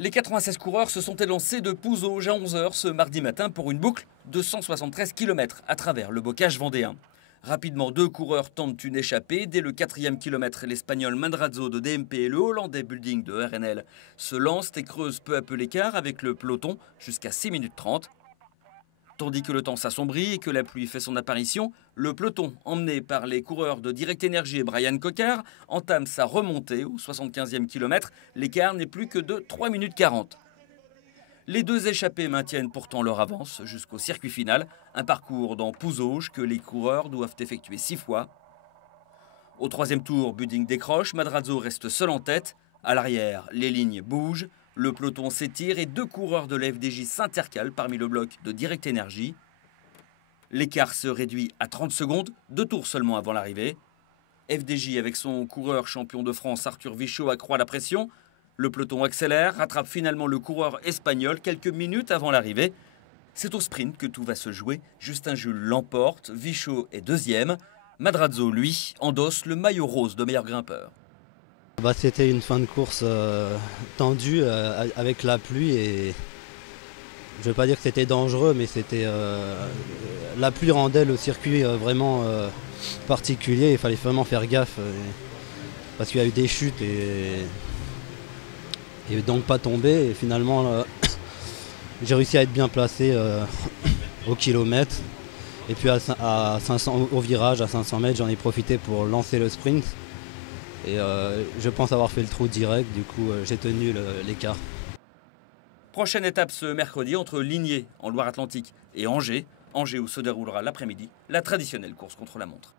Les 96 coureurs se sont élancés de Pouzauges à 11 h ce mardi matin pour une boucle de 173 km à travers le bocage vendéen. Rapidement, deux coureurs tentent une échappée. Dès le 4e kilomètre, l'Espagnol Madrazo de DMP et le Hollandais Bulding de RNL se lancent et creusent peu à peu l'écart avec le peloton jusqu'à 6 minutes 30. Tandis que le temps s'assombrit et que la pluie fait son apparition, le peloton, emmené par les coureurs de Direct Energy et Brian Cocard, entame sa remontée au 75e kilomètre. L'écart n'est plus que de 3 minutes 40. Les deux échappés maintiennent pourtant leur avance jusqu'au circuit final, un parcours dans Pouzauges que les coureurs doivent effectuer 6 fois. Au 3e tour, Bulding décroche, Madrazo reste seul en tête. À l'arrière, les lignes bougent, le peloton s'étire et deux coureurs de la FDJ s'intercalent parmi le bloc de Direct Energy. L'écart se réduit à 30 secondes, 2 tours seulement avant l'arrivée. FDJ avec son coureur champion de France Arthur Vichot accroît la pression. Le peloton accélère, rattrape finalement le coureur espagnol quelques minutes avant l'arrivée. C'est au sprint que tout va se jouer. Justin Jules l'emporte, Vichot est 2e. Madrazo, lui, endosse le maillot rose de meilleur grimpeur. C'était une fin de course tendue avec la pluie et je ne veux pas dire que c'était dangereux, mais la pluie rendait le circuit vraiment particulier. Il fallait vraiment faire gaffe parce qu'il y a eu des chutes et donc pas tomber. Et finalement, j'ai réussi à être bien placé au kilomètre. Et puis à 500, au virage à 500 mètres, j'en ai profité pour lancer le sprint. Et je pense avoir fait le trou direct, du coup j'ai tenu l'écart. Prochaine étape ce mercredi entre Ligné en Loire-Atlantique et Angers. Angers où se déroulera l'après-midi la traditionnelle course contre la montre.